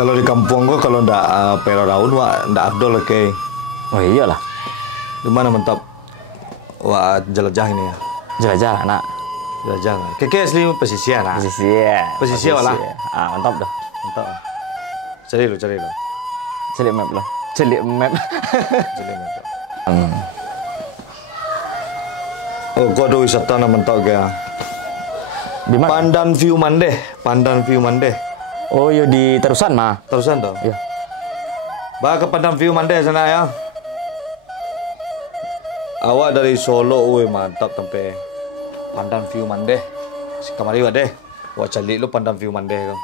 Kalau di kampung gua kalau ndak pero daun wah ndak afdol ke. Oh iyalah. Di mana mentap? Wah jelajah ini ya. Jelajah nak. Jelajah. Keke asli pesisir lah. Pesisir lah. Ah mantap dah. Mantap. Cari lo, cari lo. Celik map lah. Celik map. Cari map. Oh, gua ada wisata nama mentap ke. Di mana? Pandan View Mandeh. Pandan View Mandeh. Oh iya di Terusan mah. Terusan toh? Iya. Bawa ke Pandan View Mandeh sana ya. Awak dari Solo, woi mantap sampai Pandan View Mandeh. Kamari wa deh. Wah calik lu Pandan View Mandeh kau.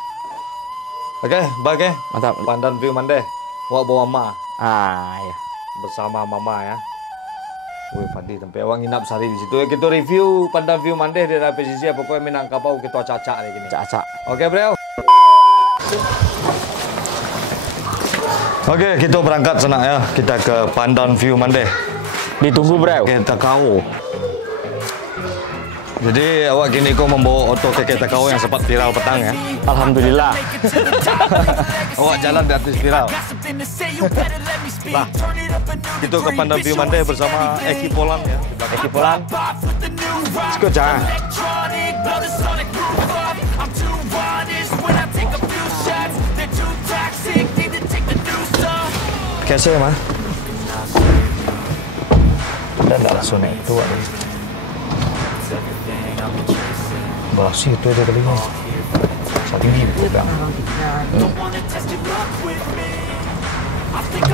Oke, baik Mantap. Pandan View Mandeh. Wak bawa mama Ah iya. bersama mama ya. Woi padi sampai awak nginap sehari di situ. Kita review Pandan View Mandeh di daerah pesisir. Pokoknya Minangkabau kita acak-acak lagi gini. Acak-acak. Oke, bro. Oke, kita berangkat sana ya. Kita ke Pandan View Mandeh. Ditunggu bro. Keke Takau. Jadi awak gini kau membawa oto Keke Takau yang sempat viral petang ya. Alhamdulillah. Awak jalan di atas viral. Nah, kita ke Pandan View Mandeh bersama Eki Polan ya. Eki Polan. Sekejap. Kese mah. Dan tak langsung naik tua ni. Bersih itu aja kali ni. Tinggi juga.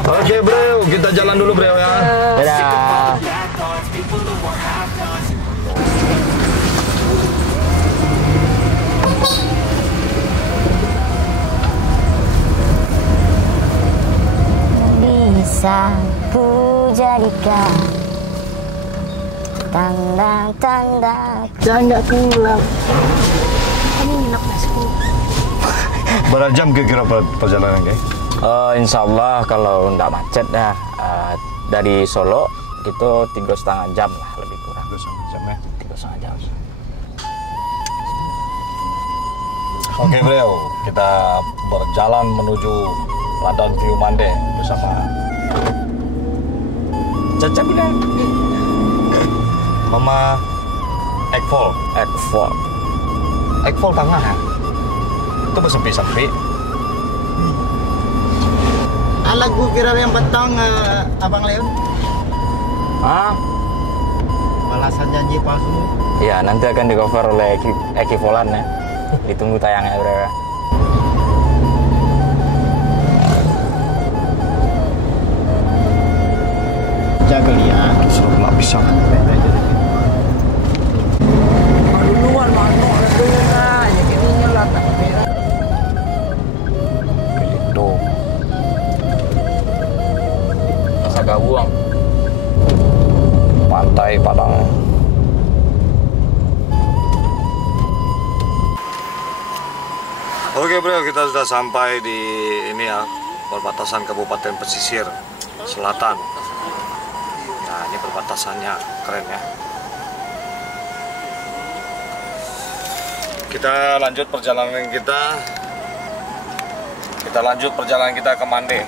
Oke bro, kita jalan dulu bro ya. Dadah. Bisa ku jadikan tanda-tanda Jangan pulang. ini nginep masku. Berapa jam kira-kira perjalanan ke? Insya Allah kalau nggak macet ya dari Solo itu 3,5 jam lah lebih kurang. 2,5 jam ya. 3,5 jam. Oke bro, kita berjalan menuju Pandan View Mandeh bersama Caca bilang Mama Ekfol. Ekfol tengah ya? Itu bersepi-sepi. Lagu viral yang petang Abang Leon. Ah, Balasan janji palsu. iya nanti akan di cover oleh Eki Polan ya. Ditunggu tayangnya bro. Jaga lihat. Suruh pelak pisang. Duluan manuk lah. Yang ini nyelat tak merah. Pelindo. Sagawuang. Pantai Padang. Oke bro, kita sudah sampai di ini ya, perbatasan Kabupaten Pesisir Selatan. Nah, ini perbatasannya keren ya. Kita lanjut perjalanan kita. Kita lanjut perjalanan kita ke Mandeh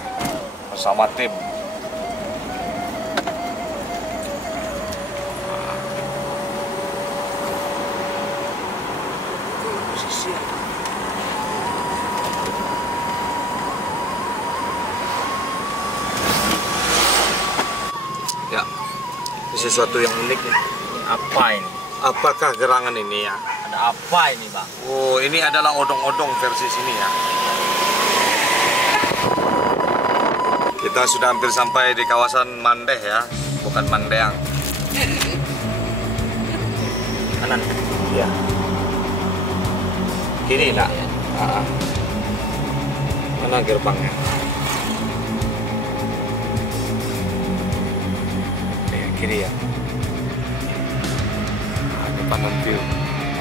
bersama tim. Ya, ini sesuatu yang unik nih. Apa ini? Apakah gerangan ini ya? Ada apa ini bang? Oh, ini adalah odong-odong versi sini ya. Kita sudah hampir sampai di kawasan Mandeh ya, bukan Mandeang. Kanan. Iya. Kiri enggak? Mana gerbangnya? Kiri ya. Ini Pandan View.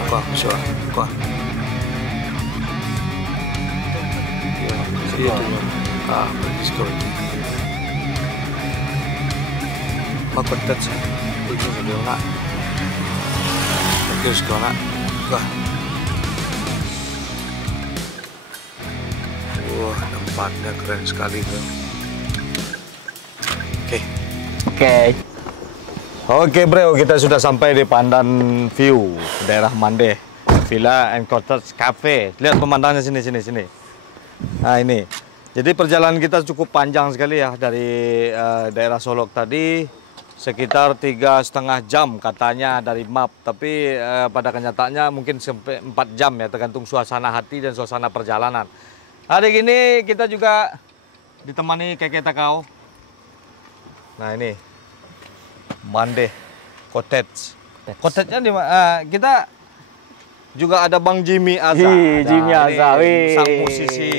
Apa? Siapa? Kau? Iya, itu. Disco. Makot tet sa. Itu video nak. Terus kau nak. Kau. Wah, tempatnya keren sekali bro. Oke. Oke bro, kita sudah sampai di Pandan View, daerah Mandeh, Villa and Cottage Cafe. Lihat pemandangannya sini. Nah ini, jadi perjalanan kita cukup panjang sekali ya dari daerah Solok tadi, sekitar 3,5 jam katanya dari map. Tapi pada kenyataannya mungkin sampai 4 jam ya, tergantung suasana hati dan suasana perjalanan. Hari ini kita juga ditemani kakek Takau. Nah ini, Mandeh Cottage. Cottage-nya di kita juga ada Bang Jimmy Azza. Jimmy Azza, sang musisi,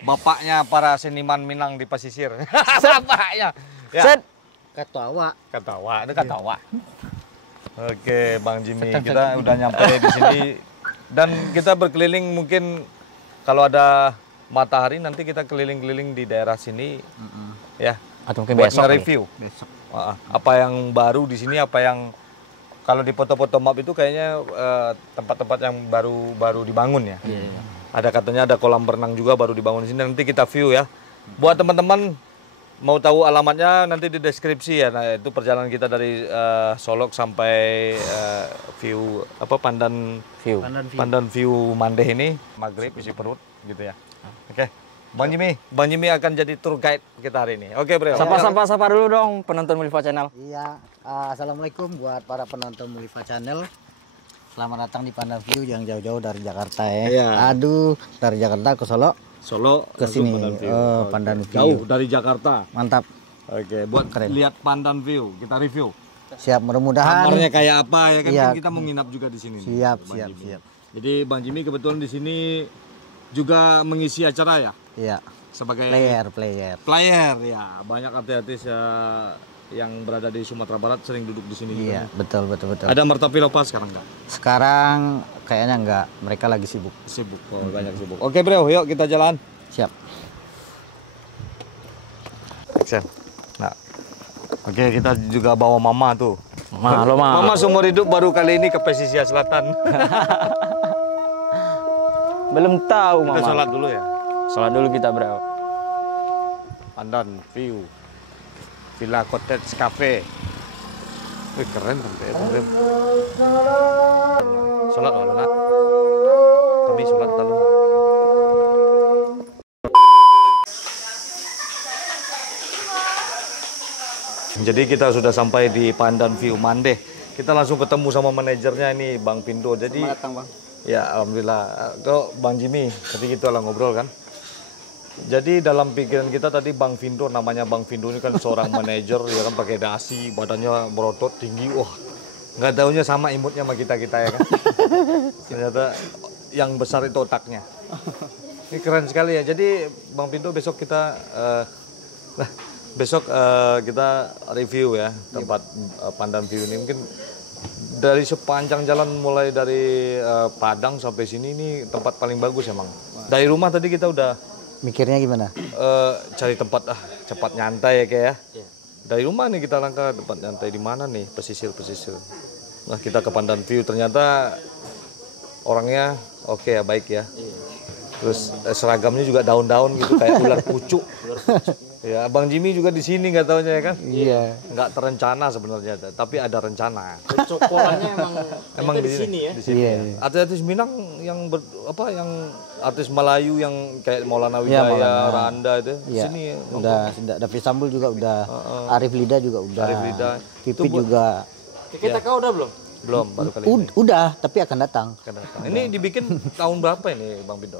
bapaknya para seniman Minang di pesisir. Bapaknya. Ya. Set. Ketawa. Oke, Bang Jimmy, kita udah nyampe di sini dan kita berkeliling. Mungkin kalau ada matahari nanti kita keliling-keliling di daerah sini, ya. Atau mungkin buat besok nge-review. Apa yang baru di sini, apa yang kalau di foto-foto map itu kayaknya tempat-tempat yang baru dibangun ya. Ada katanya ada kolam renang juga baru dibangun di sini. Nanti kita view ya. Buat teman-teman mau tahu alamatnya nanti di deskripsi ya. Nah, itu perjalanan kita dari Solok sampai Pandan View Mandeh ini. Maghrib isi perut gitu ya. Oke. Bang Jimmy akan jadi tour guide kita hari ini. Oke, bro. Sapa dulu dong penonton Mulifa Channel. Iya, assalamualaikum buat para penonton Mulifa Channel. Selamat datang di Pandan View yang jauh-jauh dari Jakarta ya. Iya. Aduh, dari Jakarta ke Solo ke sini. Pandan View. Jauh dari Jakarta. Mantap. Oke, buat lihat Pandan View, kita review. Siap, mudah-mudahan. Kamarnya kayak apa ya kan? Iya. Kita mau nginap juga di sini. Siap. Jadi Bang Jimmy kebetulan di sini juga mengisi acara ya? Iya. Sebagai Player. Ya. Banyak artis-artis yang berada di Sumatera Barat sering duduk di sini juga. Iya, betul. Ada Marta Pilopa sekarang enggak? Sekarang kayaknya enggak, mereka lagi sibuk. Banyak sibuk. Oke, bro, yuk kita jalan. Siap. Action. Nah. Oke, kita juga bawa mama tuh. Halo, Mama seumur hidup baru kali ini ke pesisir selatan. Belum tahu Kita Mama. sholat dulu ya. Sholat dulu kita, bro. Pandan View Villa Cottage Cafe. Wih, keren tempe. Sholat dulu nak. Kami sholat dulu. Jadi kita sudah sampai di Pandan View Mandeh. Kita langsung ketemu sama manajernya ini, Bang Pindo. Jadi Selamat datang, Bang. ya, alhamdulillah. Kok Bang Jimmy, tadi kita lah ngobrol kan. Jadi dalam pikiran kita tadi Bang Vindo, namanya Bang Vindo ini kan seorang manajer ya kan, pakai dasi, badannya berotot tinggi. Wah, nggak taunya sama imutnya sama kita ya kan. Ternyata yang besar itu otaknya. Ini keren sekali ya. Jadi Bang Vindo besok kita kita review ya tempat Pandan View ini. Mungkin dari sepanjang jalan mulai dari Padang sampai sini ini tempat paling bagus emang. Dari rumah tadi kita udah Mikirnya gimana? cari tempat cepat nyantai ya kayak ya. Dari rumah nih kita langkah tempat nyantai di mana nih, pesisir. Nah, kita ke Pandan View, ternyata orangnya oke ya, baik ya. Terus seragamnya juga daun-daun gitu kayak ular pucuk. Ya, Bang Jimmy juga di sini nggak taunya ya kan? Iya. Nggak terencana sebenarnya, tapi ada rencana. Cokolannya Emang di sini ya? Di sini. Iya. Artis-artis Minang yang yang artis Melayu yang kayak Maulana Wijaya, Randa itu Iya. sini. Udah David Sambul juga udah. Arif Lida juga udah. Arif Lida. Pipit juga. Kita kau udah belum? Belum, baru kali ini. Udah, tapi akan datang. Akan datang. Ini dibikin tahun berapa ini Bang Pindo?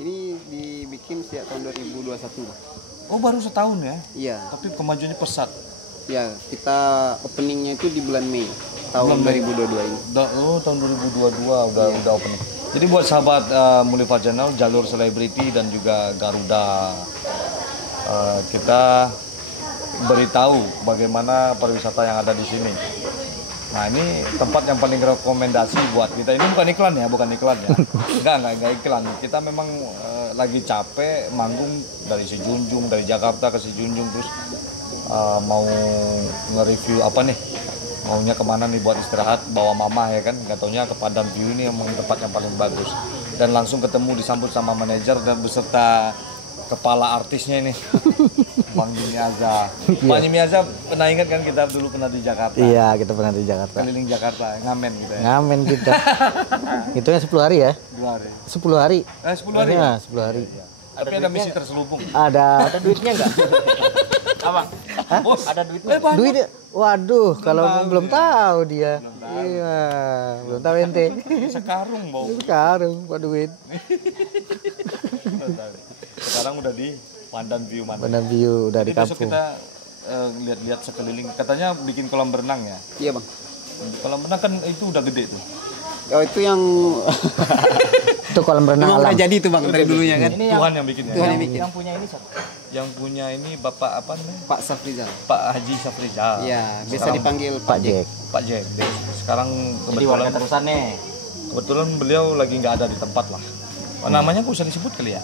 Ini dibikin sejak tahun 2021. Oh, baru setahun ya? Iya, Tapi kemajuannya pesat. ya kita openingnya itu di bulan Mei tahun 2022 ini. Tahun 2022 udah opening. Jadi buat sahabat Mulifa Channel, jalur selebriti dan juga Garuda, kita beritahu bagaimana pariwisata yang ada di sini. Nah, ini tempat yang paling rekomendasi buat kita. Ini bukan iklan ya. Enggak iklan. Kita memang lagi capek manggung dari Sejunjung, dari Jakarta ke Sejunjung, terus mau nge-review apa nih? Maunya kemana nih buat istirahat, bawa mama ya kan? Nggak taunya ke Pandan View ini emang tempat yang paling bagus. Dan langsung ketemu, disambut sama manajer dan beserta kepala artisnya ini. Bang Jimmy Aza. Bang Jimmy Aza pernah ingat kan kita dulu pernah di Jakarta? Iya, kita pernah di Jakarta. Keliling Jakarta, ngamen gitu ya. Ngamen kita. Hitungnya 10 hari ya? 2 hari. 10 hari. 10 hari? Ya, 10 hari. Tapi ada misi terselubung. Ada Duitnya enggak? Apa? Bos, Ada duitnya? duit. Waduh, kalau belum tahu dia. Iya, belum tahu ente. sekarung mau. Sekarang Pak duit. Sekarang udah di Pandan View Mandeh. Pandan View udah di Jadi besok kampung. kita lihat-lihat sekeliling. Katanya bikin kolam berenang ya. Iya bang. Kolam berenang kan itu udah gede tuh. Oh itu yang Itu kolam renang memang alam. udah jadi itu bang dari dulunya kan. Tuhan yang bikinnya. Tuhan yang bikin. Yang punya ini siapa? Yang punya ini Bapak apa namanya? Pak Safrizal. Pak Haji Safrizal. Iya, biasa Sekarang dipanggil Pak Jack. Pak Jack. Sekarang Jadi warga kebetulan terusan nih. kebetulan beliau lagi nggak ada di tempat lah. Namanya kok usah disebut kali ya?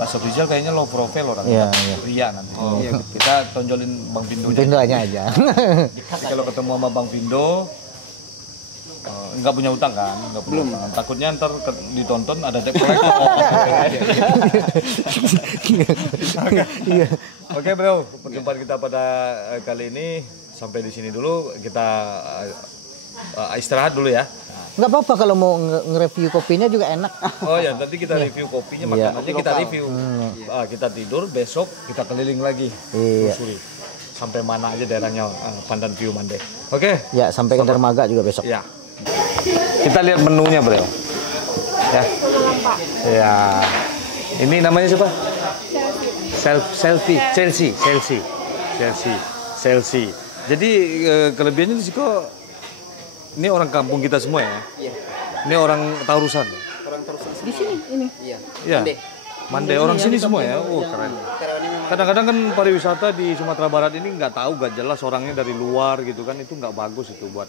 Pak Safrizal kayaknya low profile orang. Iya, iya. Ria nanti. Kita tonjolin Bang Pindo. Pindonya aja. Jadi kalau ketemu sama Bang Pindo nggak punya utang kan? Nggak punya utang. Takutnya ntar ditonton ada debt collector. Oke bro, perjumpaan kita pada kali ini sampai di sini dulu. Kita istirahat dulu ya. Nggak apa-apa kalau mau nge-review kopinya juga enak. Oh ya, nanti kita review kopinya, makanannya kita review. Kita tidur, besok kita keliling lagi. Iya. Telusuri. Sampai mana aja daerahnya Pandan View Mandeh. Oke? Ya, sampai ke Dermaga juga besok. Ya. Kita lihat menunya, bro. Ya. Ya. Ini namanya siapa? Chelsea. Jadi kelebihannya di sini ini orang kampung kita semua ya. Iya. Ini orang Taurusan. Orang terusan di sini ini. Iya. Iya. Mandeh orang sini semua ya. Oh, keren. Kadang-kadang kan pariwisata di Sumatera Barat ini nggak tahu, nggak jelas orangnya dari luar gitu kan, itu nggak bagus, itu buat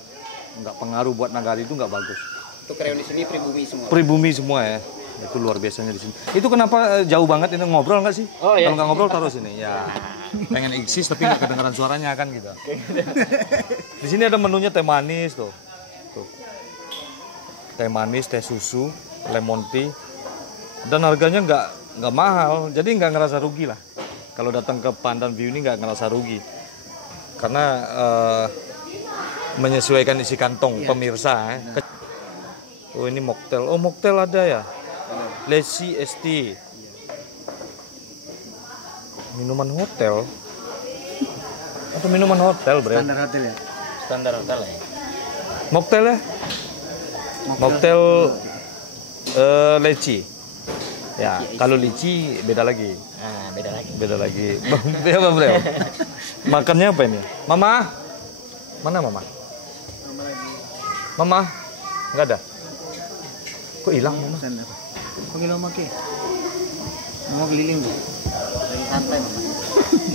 nggak pengaruh buat Nagari, itu nggak bagus. Itu karyawan di sini pribumi semua. Pribumi semua ya. Itu luar biasanya di sini. Itu kenapa jauh banget ini, ngobrol nggak sih? Oh, iya. Kalau nggak ngobrol taruh sini. Ya. Pengen eksis tapi nggak kedengaran suaranya kan gitu. Di sini ada menunya teh manis tuh. Tuh. Teh manis, teh susu, lemon tea. Dan harganya nggak mahal. Jadi nggak ngerasa rugi lah. Kalau datang ke Pandan View ini nggak ngerasa rugi. Karena menyesuaikan isi kantong pemirsa. Oh ini mocktail. Oh mocktail ada ya. Lazy ST. Minuman hotel. Atau minuman hotel, Bre? Standar hotel ya. Standar hotel ya. Mocktail ya? Mocktail leci. Ya, kalau lici beda lagi. Nah, beda lagi. Beda lagi. Beda apa, Bre? Makannya apa ini? Mama? Mana Mama? Mama? Enggak ada. Kok hilang Mama? Panggil Mama ke. Mau keliling Bu. Lagi santai Mama.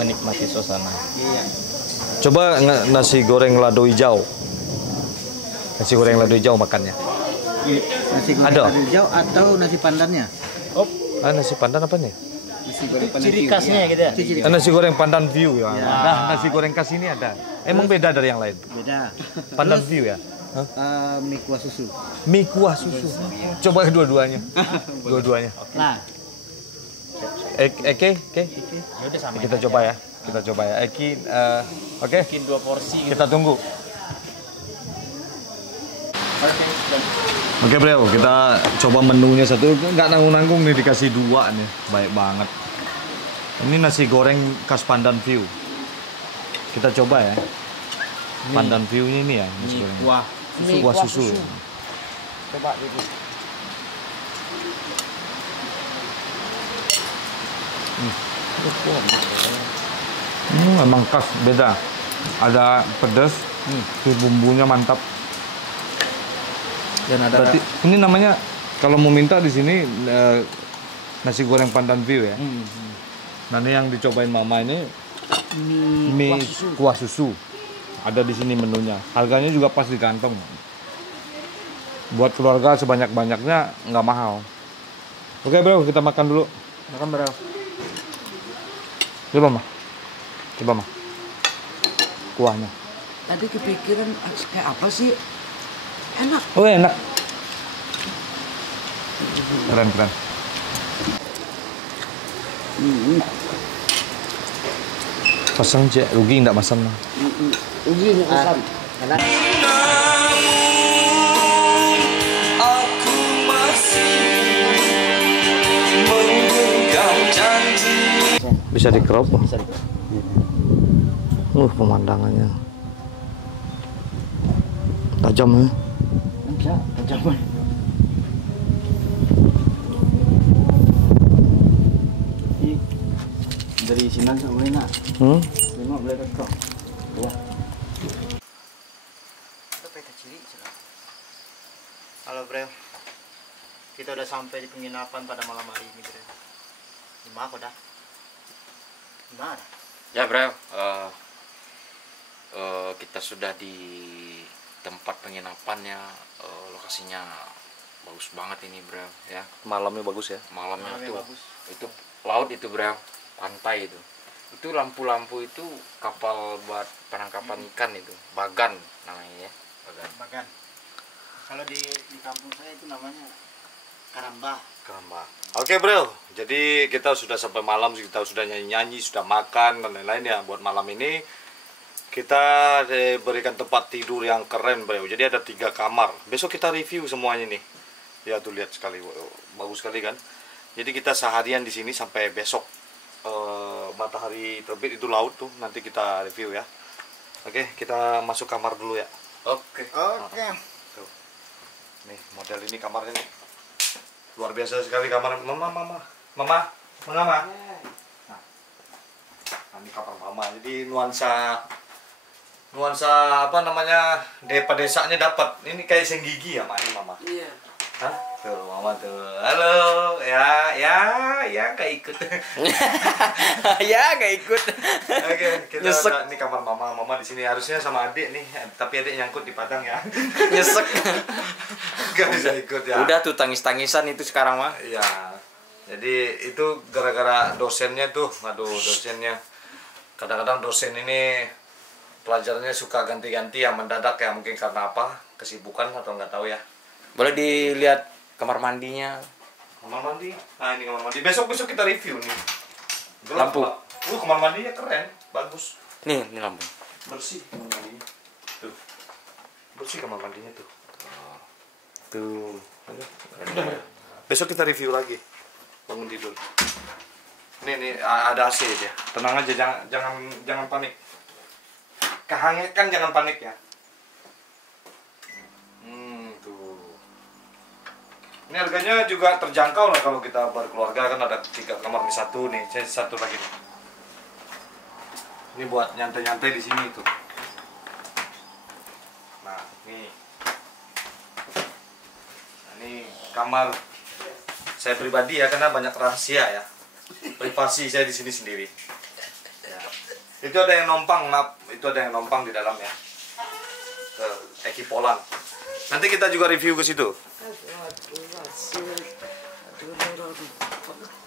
Menikmati suasana. Iya. Coba nasi goreng lado hijau. Nasi goreng lado hijau makannya. Nasi goreng Ada? lado hijau atau nasi pandannya? Nasi pandan apa nih? Nasi goreng Pandan Ciri View. khasnya gitu ya. Nasi goreng Pandan View ya. Nah, nasi goreng khas ini ada. Emang beda dari yang lain? Beda. Pandan View ya. Mie kuah susu. Mie kuah susu. Coba dua-duanya. Dua-duanya. Nah, Eke. Ya udah sama. Kita coba ya. Kita coba ya. Eki, oke. Bikin 2 porsi gitu. Kita tunggu. Oke bro, kita coba menunya satu. Nggak nanggung-nanggung nih, dikasih 2 nih. Baik banget. Ini nasi goreng khas Pandan View. Kita coba ya. Pandan View-nya ini ya nasi goreng. Kuah susu. Coba gitu. Emang khas, beda. Ada pedas, bumbunya mantap. dan ada Berarti ini namanya kalau mau minta di sini nasi goreng Pandan View ya. Nah ini yang dicobain Mama ini mie kuah susu. Ada di sini menunya. Harganya juga pas di kantong. Buat keluarga sebanyak-banyaknya nggak mahal. Oke bro, kita makan dulu. makan bro. Coba mah. Kuahnya. Tadi kepikiran kayak apa sih? Enak. Oh enak. Keren. Pasang je, rugi enggak masam. Uji ni asam. Enak. Bisa di crop. Bisa. Pemandangannya tajam ya. Bisa, tajam. Dari sini sampai nak. Lima boleh kok. Ya. Itu peta ciri sudah. Halo bro, kita udah sampai di penginapan pada malam hari ini bro. Di mana kok dah? Di mana? Ya bro, kita sudah di tempat penginapannya. Lokasinya bagus banget ini bro ya. Malamnya bagus ya. Malamnya Malamnya tuh bagus. itu laut itu bro, pantai itu lampu-lampu itu kapal buat penangkapan ikan itu, bagan namanya ya, bagan. Makan. Kalau di kampung saya itu namanya karamba. Keramba. Oke bro, jadi kita sudah sampai malam, kita sudah nyanyi-nyanyi, sudah makan dan lain-lain ya. Buat malam ini kita diberikan tempat tidur yang keren bro. Jadi ada 3 kamar. Besok kita review semuanya nih. Ya tuh lihat sekali, bagus sekali kan. Jadi kita seharian di sini sampai besok matahari terbit itu laut tuh. Nanti kita review ya. Oke, kita masuk kamar dulu ya. Oke. Tuh. Nih model ini kamarnya nih. Luar biasa sekali kamar mama. Nah, ini kamar mama. Jadi nuansa apa namanya pedesanya dapat. Ini kayak senggigi ya mama. Iya. Hah? Tuh mama tuh. Halo ya gak ikut. Ya nggak ikut. Oke, kita Nyesek. ini kamar mama. Mama di sini harusnya sama adik nih, tapi adik nyangkut di padang ya. Nyesek. Gak bisa ikut ya. Udah tuh tangis-tangisan itu sekarang mah. Iya. Jadi itu gara-gara dosennya tuh, dosennya. Kadang-kadang dosen ini pelajarannya suka ganti-ganti ya, mendadak ya, mungkin karena apa? Kesibukan atau nggak tahu ya. Boleh dilihat kamar mandinya. Kamar mandi. Nah, ini kamar mandi. Besok kita review nih. Lampu. Kamar mandinya keren, bagus. Ini lampu. Bersih kamar mandinya. Tuh. Bersih kamar mandinya tuh. Tuh. Udah. Besok kita review lagi. Bangun tidur. Nih ada AC dia. Tenang aja, jangan panik. Kehangatkan jangan panik ya. Tuh. Ini harganya juga terjangkau lah kalau kita berkeluarga, kan ada 3 kamar, nih satu nih, saya satu lagi nih. Ini buat nyantai-nyantai di sini tuh. Nah, nih. Nah, ini kamar saya pribadi ya, karena banyak rahasia ya. Privasi saya di sini sendiri. Ya. Itu ada yang nompang, itu ada yang nompang di dalam ya. Eki Polan. Nanti kita juga review ke situ.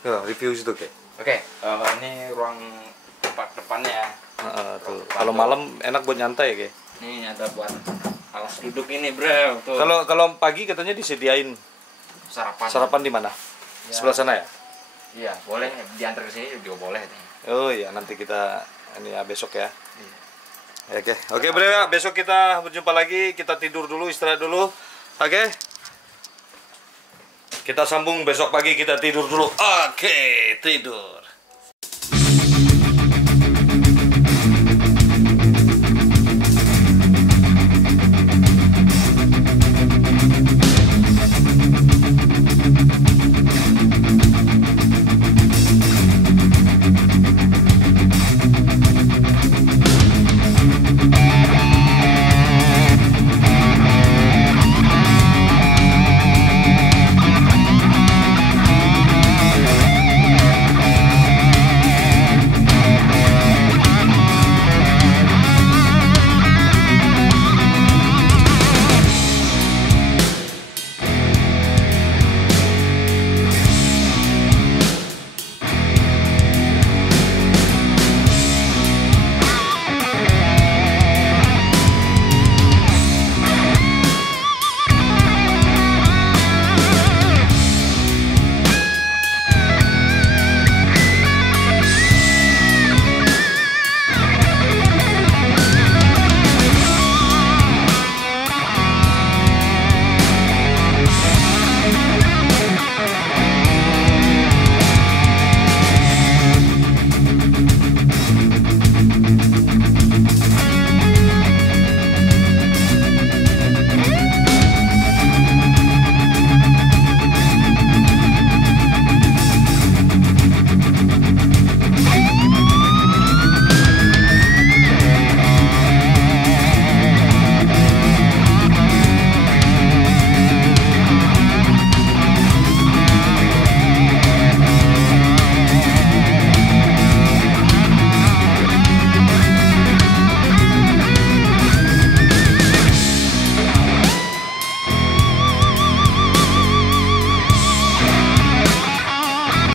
Review situ kayak. Oke, ini ruang tempat depannya. Tuh. Kalau malam enak buat nyantai kayak. Ini ada buat alas duduk ini, bro. Tuh. Kalau pagi katanya disediain sarapan. sarapan di mana? Ya. Sebelah sana ya? Iya, boleh diantar ke sini juga boleh. Oh iya, nanti kita ini ya besok ya. Oke bro, ya, besok kita berjumpa lagi. Kita tidur dulu, istirahat dulu. Oke. Kita sambung besok pagi, kita tidur dulu. Oke, tidur.